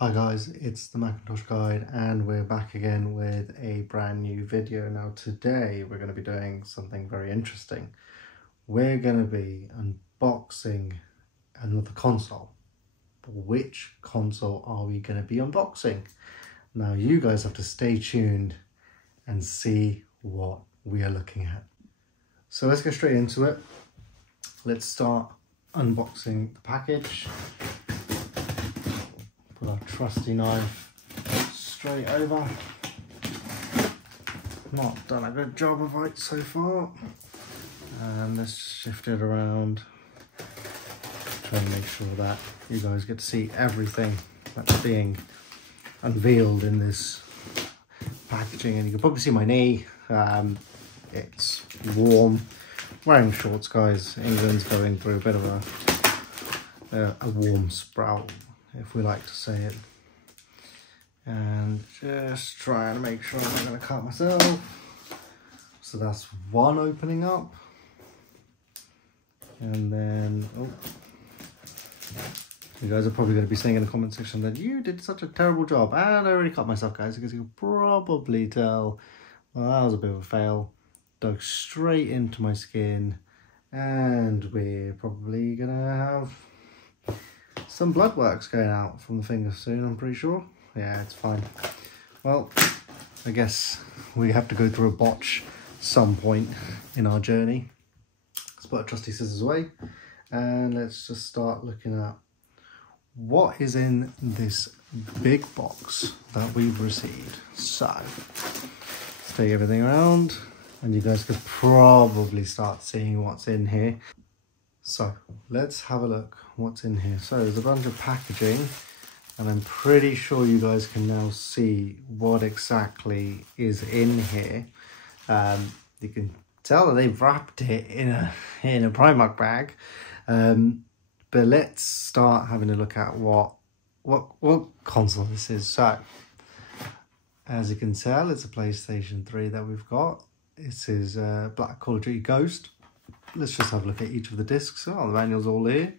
Hi guys, it's the Macintosh Guide and we're back again with a brand new video. Now today we're going to be doing something very interesting. We're going to be unboxing another console. Which console are we going to be unboxing? Now you guys have to stay tuned and see what we are looking at. So let's get straight into it. Let's start unboxing the package. Put our trusty knife straight over. Not done a good job of it so far. And let's shift it around. Try and make sure that you guys get to see everything that's being unveiled in this packaging. And you can probably see my knee. It's warm. Wearing shorts, guys. England's going through a bit of a warm sprout, if we like to say it. And just trying to make sure I'm not going to cut myself. So that's one opening up. And then, you guys are probably going to be saying in the comment section that you did such a terrible job. And I already cut myself, guys, because you can probably tell, well, that was a bit of a fail. Dug straight into my skin. And we're probably going to have some blood works going out from the finger soon, I'm pretty sure. Yeah, it's fine. Well, I guess we have to go through a botch some point in our journey. Let's put our trusty scissors away and let's just start looking at what is in this big box that we've received. So, let's take everything around and you guys could probably start seeing what's in here. So let's have a look what's in here. So there's a bunch of packaging and I'm pretty sure you guys can now see what exactly is in here. You can tell that they've wrapped it in a Primark bag. But let's start having a look at what console this is. So as you can tell, it's a PlayStation 3 that we've got. This is Black Call of Duty Ghost. Let's just have a look at each of the discs. Oh, the manual's all here.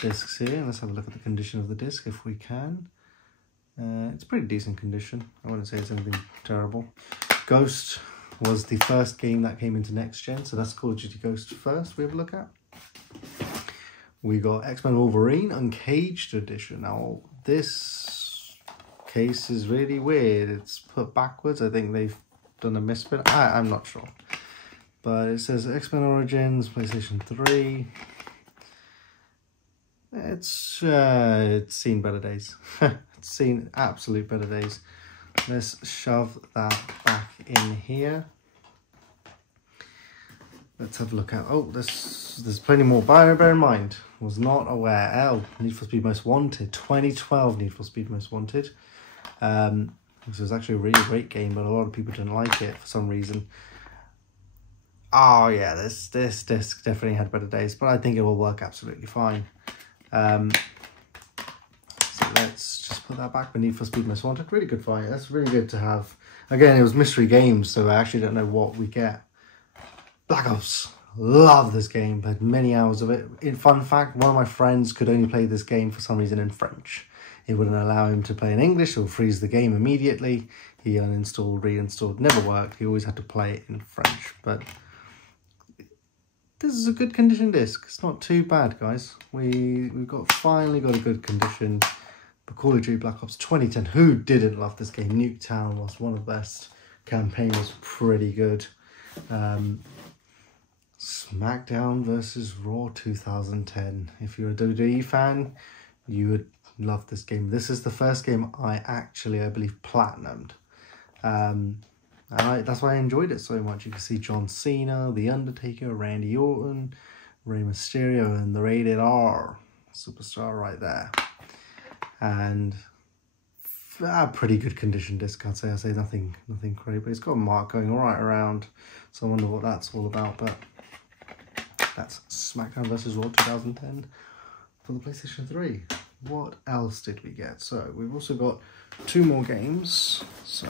Discs here. Let's have a look at the condition of the disc if we can. It's pretty decent condition. I wouldn't say it's anything terrible. Ghost was the first game that came into next gen, so that's Call of Duty Ghost first we have a look at. We got X-Men Wolverine Uncaged Edition. Now this case is really weird. It's put backwards. I think they've done a misprint. I'm not sure. But it says X-Men Origins, PlayStation 3. It's seen better days. It's seen absolute better days. Let's shove that back in here. Let's have a look at, there's plenty more. Bear in mind, was not aware. Need for Speed Most Wanted, 2012 Need for Speed Most Wanted. This was actually a really great game, but a lot of people didn't like it for some reason. Oh yeah, this disc definitely had better days, but I think it will work absolutely fine. So let's just put that back. The Need for Speed Most Wanted, really good fight. That's really good to have. Again, it was mystery games, so I actually don't know what we get. Black Ops, love this game. Had many hours of it. In fun fact, one of my friends could only play this game for some reason in French. It wouldn't allow him to play in English. It would freeze the game immediately. He uninstalled, reinstalled, never worked. He always had to play it in French, but this is a good condition disc. It's not too bad, guys. We've finally got a good condition. But Call of Duty Black Ops 2010. Who didn't love this game? Nuketown was one of the best. Campaign was pretty good. SmackDown versus Raw 2010. If you're a WWE fan, you would love this game. This is the first game I believe, platinumed. That's why I enjoyed it so much. You can see John Cena, The Undertaker, Randy Orton, Rey Mysterio, and the Rated R superstar right there. And a pretty good condition disc, I'd say. I say nothing crazy, but it's got a mark going right around. So I wonder what that's all about. But that's SmackDown vs. Raw 2010 for the PlayStation 3. What else did we get? So we've also got 2 more games. So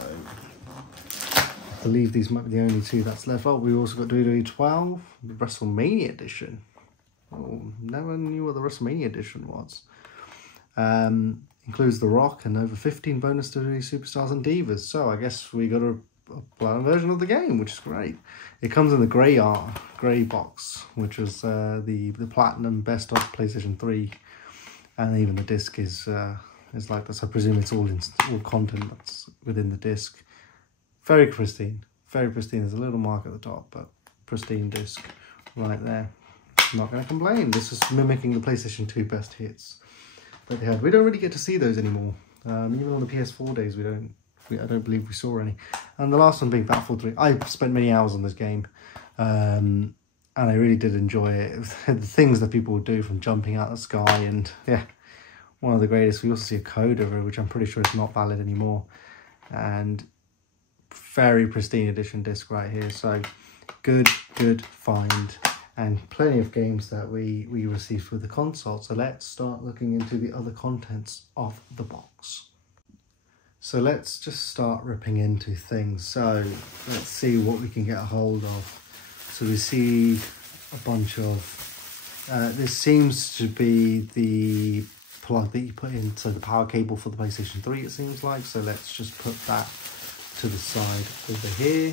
I believe these might be the only 2 that's left. Oh, we also got WWE 12, the WrestleMania edition. Oh, never knew what the WrestleMania edition was. Includes The Rock and over 15 bonus WWE superstars and divas. So I guess we got a platinum version of the game, which is great. It comes in the grey box, which was the platinum best of PlayStation 3, and even the disc is like this. I presume it's all content that's within the disc. Very pristine, very pristine. There's a little mark at the top, but pristine disc right there. I'm not going to complain. This is mimicking the PlayStation 2 best hits that they had. We don't really get to see those anymore. Even on the PS4 days, I don't believe we saw any. And the last one being Battlefield 3. I spent many hours on this game, and I really did enjoy it. The things that people would do, from jumping out of the sky, and yeah, one of the greatest. We also see a code over it, which I'm pretty sure is not valid anymore. And very pristine edition disc right here. So good find. And plenty of games that we received with the console. So let's start looking into the other contents of the box. So let's just start ripping into things. So let's see what we can get a hold of. So we see a bunch of, this seems to be the plug that you put into the power cable for the PlayStation 3, it seems like. So let's just put that to the side over here.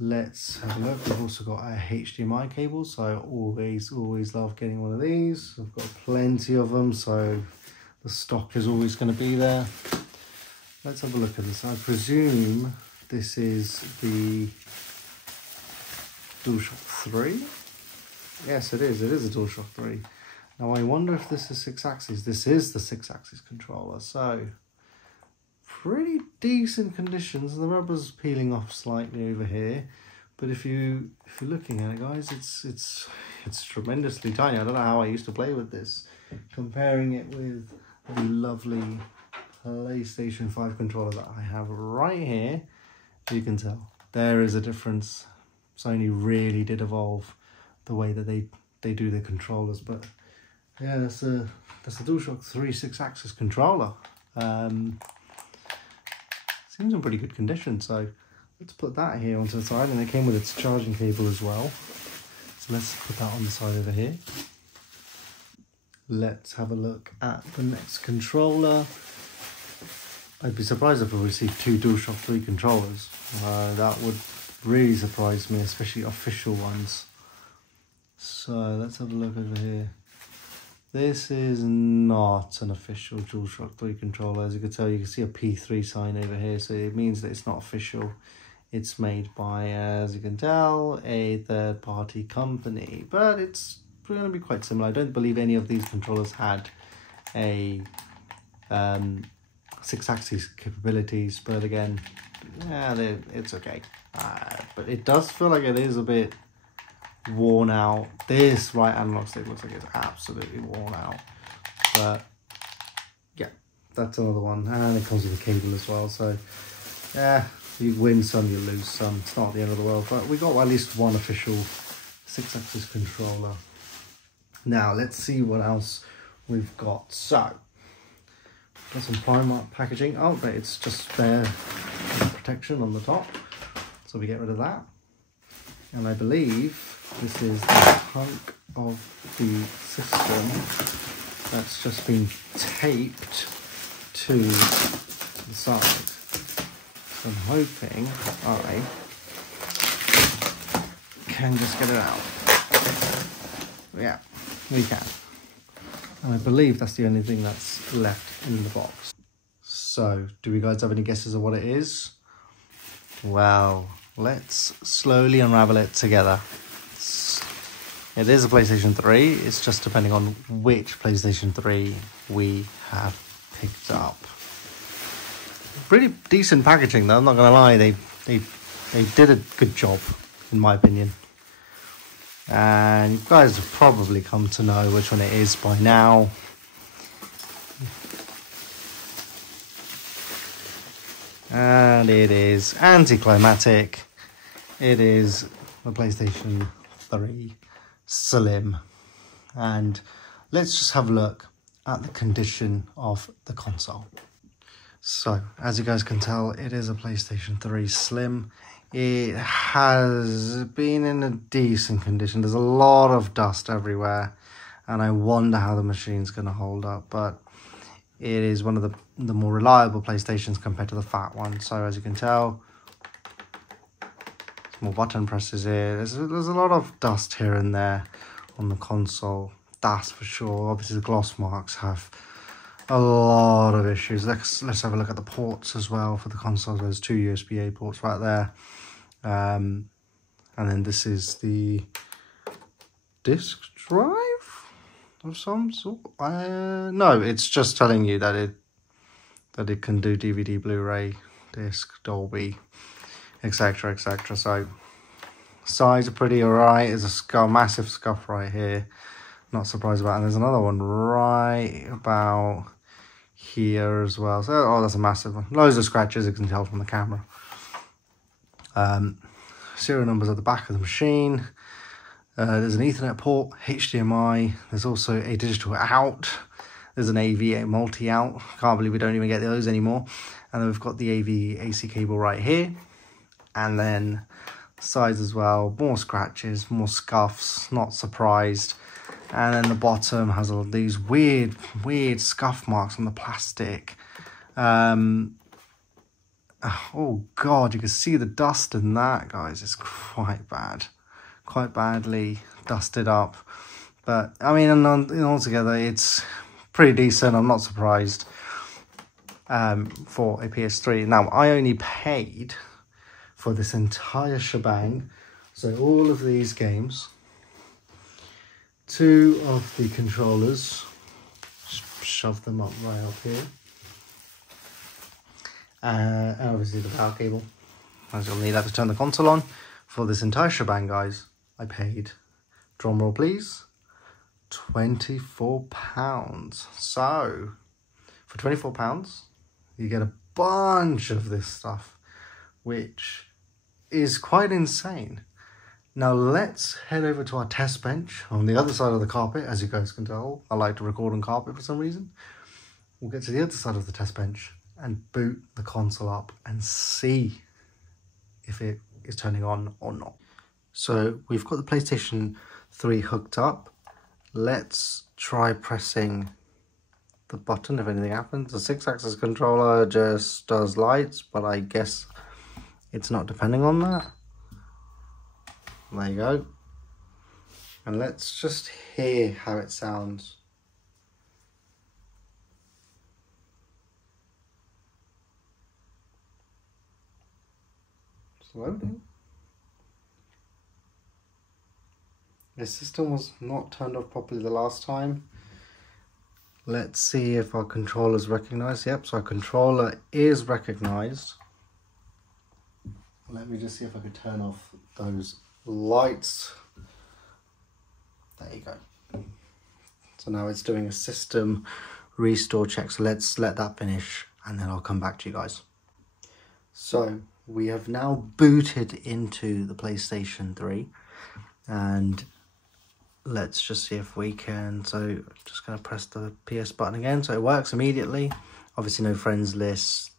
Let's have a look. We've also got a HDMI cable, so I always love getting one of these. I've got plenty of them, so the stock is always going to be there. Let's have a look at this. I presume this is the DualShock 3. Yes, it is. It is a DualShock 3. Now, I wonder if this is 6-axis. This is the 6-axis controller, so pretty decent conditions. The rubber's peeling off slightly over here, but if you're looking at it, guys, it's tremendously tiny. I don't know how I used to play with this. Comparing it with the lovely PlayStation 5 controller that I have right here, you can tell there is a difference. Sony really did evolve the way that they do their controllers. But yeah, that's a DualShock 3 6-axis controller. Seems in pretty good condition, so let's put that here onto the side, and it came with its charging cable as well. So let's put that on the side over here. Let's have a look at the next controller. I'd be surprised if we received 2 DualShock 3 controllers. That would really surprise me, especially official ones. So let's have a look over here. This is not an official DualShock 3 controller. As you can tell, you can see a P3 sign over here, so it means that it's not official. It's made by, as you can tell, a third-party company, but it's going to be quite similar. I don't believe any of these controllers had a 6-axis capabilities, but again, yeah, it's okay. But it does feel like it is a bit worn out. This right analog stick looks like it's absolutely worn out, but yeah, that's another one. And it comes with a cable as well, so yeah, you win some, you lose some. It's not the end of the world, but we got at least one official 6-axis controller. Now let's see what else we've got. So got some Primark packaging. Oh, but it's just there protection on the top, so we get rid of that. And I believe this is the hunk of the system that's just been taped to the side. So I'm hoping I can just get it out. Yeah, we can. And I believe that's the only thing that's left in the box. So, do you guys have any guesses of what it is? Well, let's slowly unravel it together. It is a PlayStation 3. It's just depending on which PlayStation 3 we have picked up. Pretty decent packaging though, I'm not gonna lie. They did a good job, in my opinion. And you guys have probably come to know which one it is by now. And it is anticlimactic. It is a PlayStation 3 Slim. And let's just have a look at the condition of the console. So, as you guys can tell, it is a PlayStation 3 Slim. It has been in a decent condition. There's a lot of dust everywhere, and I wonder how the machine's going to hold up. But it is one of the more reliable PlayStations compared to the fat one. So as you can tell, more button presses here. There's a lot of dust here and there on the console, that's for sure. Obviously the gloss marks have a lot of issues. Let's have a look at the ports as well for the console. There's 2 USB-A ports right there, and then this is the disk drive of some sort. No, it's just telling you that it can do DVD, Blu-ray, disc, Dolby, etc, etc. So sides are pretty alright. There's a massive scuff right here, not surprised about it. And there's another one right about here as well. So oh, that's a massive one. Loads of scratches, you can tell from the camera. Serial numbers at the back of the machine. There's an Ethernet port, HDMI. There's also a digital out. There's an AV, a multi-out. Can't believe we don't even get those anymore. And then we've got the AV AC cable right here. And then sides as well, more scratches, more scuffs, not surprised. And then the bottom has all these weird scuff marks on the plastic. Oh god, you can see the dust in that, guys. It's quite bad, quite badly dusted up. But I mean, altogether, it's pretty decent. I'm not surprised for a PS3. Now, I only paid for this entire shebang, so all of these games, 2 of the controllers, shove them up right up here, and obviously the power cable, as you'll need that to turn the console on. For this entire shebang, guys, I paid, drum roll please, £24. So for £24 you get a bunch of this stuff, which is quite insane. Now let's head over to our test bench on the other side of the carpet. As you guys can tell, I like to record on carpet for some reason. We'll get to the other side of the test bench and boot the console up and see if it is turning on or not. So we've got the PlayStation 3 hooked up. Let's try pressing the button if anything happens. The 6-axis controller just does lights, but I guess it's not depending on that. There you go. And let's just hear how it sounds. It's loading. The system was not turned off properly the last time. Let's see if our controller is recognized. Yep, so our controller is recognized. Let me just see if I could turn off those lights. There you go. So now it's doing a system restore check. So let's let that finish and then I'll come back to you guys. So we have now booted into the PlayStation 3 and let's just see if we can. So I'm just going to press the PS button again. So it works immediately. Obviously no friends list.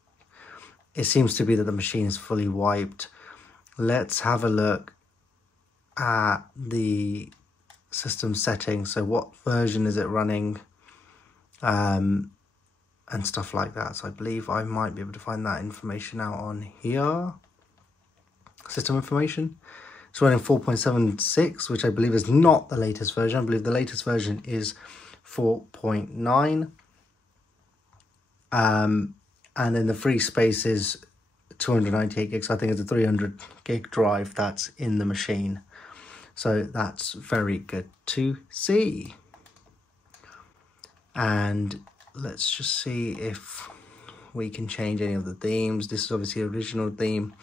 It seems to be that the machine is fully wiped. Let's have a look at the system settings. So what version is it running? And stuff like that. So I believe I might be able to find that information out on here. System information. It's running 4.76, which I believe is not the latest version. I believe the latest version is 4.9. And then the free space is 298 gigs. I think it's a 300 gig drive that's in the machine. So that's very good to see. And let's just see if we can change any of the themes. This is obviously the original theme.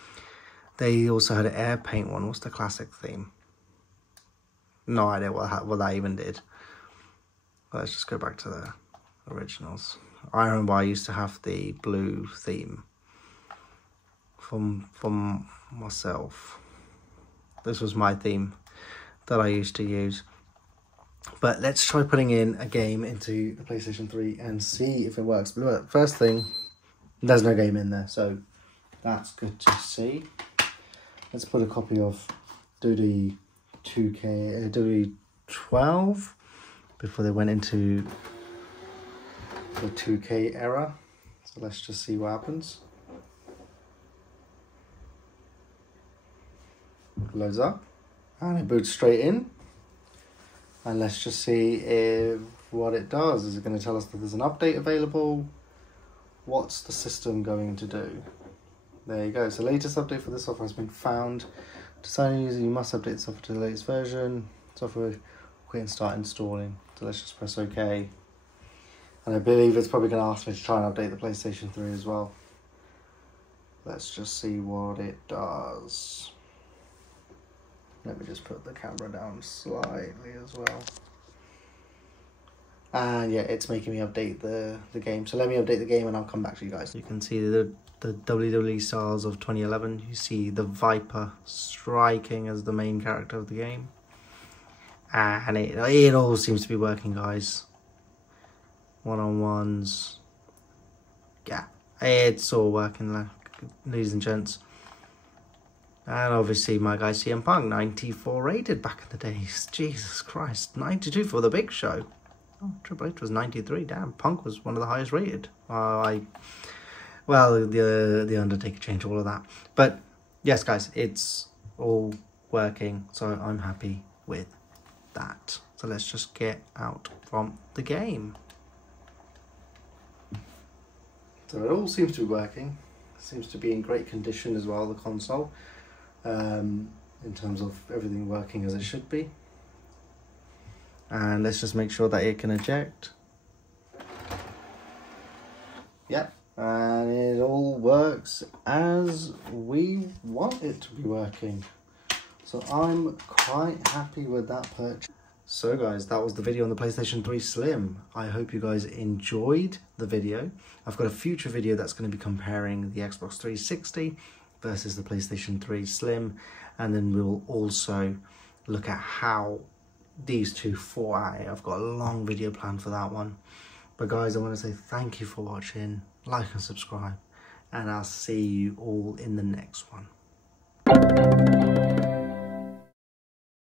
They also had an air paint one. What's the classic theme? No idea what that even did. Let's just go back to the originals. I remember I used to have the blue theme from myself. This was my theme that I used to use. But let's try putting in a game into the PlayStation 3 and see if it works. But look, first thing, there's no game in there, so that's good to see. Let's put a copy of Duty 2K, Duty 12 before they went into the 2K error. So let's just see what happens. Loads up and it boots straight in. And let's just see what it does. Is it going to tell us that there's an update available? What's the system going to do? There you go. So latest update for this software has been found. To sign in user, you must update the software to the latest version. Software quit and start installing. So let's just press OK. And I believe it's probably going to ask me to try and update the PlayStation 3 as well. Let's just see what it does. Let me just put the camera down slightly as well. And yeah, it's making me update the game. So let me update the game and I'll come back to you guys. You can see the WWE Stars of 2011. You see the Viper striking as the main character of the game. And it all seems to be working, guys. One-on-ones. Yeah, it's all working, ladies and gents. And obviously my guy CM Punk, 94 rated back in the days. Jesus Christ, 92 for the Big Show. Oh, Triple H was 93. Damn, Punk was one of the highest rated. Well, the Undertaker changed all of that. But yes, guys, it's all working. So I'm happy with that. So let's just get out from the game. So it all seems to be working. It seems to be in great condition as well, the console. In terms of everything working as it should be. And let's just make sure that it can eject. Yep, and it all works as we want it to be working. So I'm quite happy with that purchase. So guys, that was the video on the PlayStation 3 Slim. I hope you guys enjoyed the video. I've got a future video that's going to be comparing the Xbox 360 versus the PlayStation 3 Slim, and then we'll also look at how these two fought at it. I've got a long video planned for that one. But guys, I want to say thank you for watching, like and subscribe, and I'll see you all in the next one.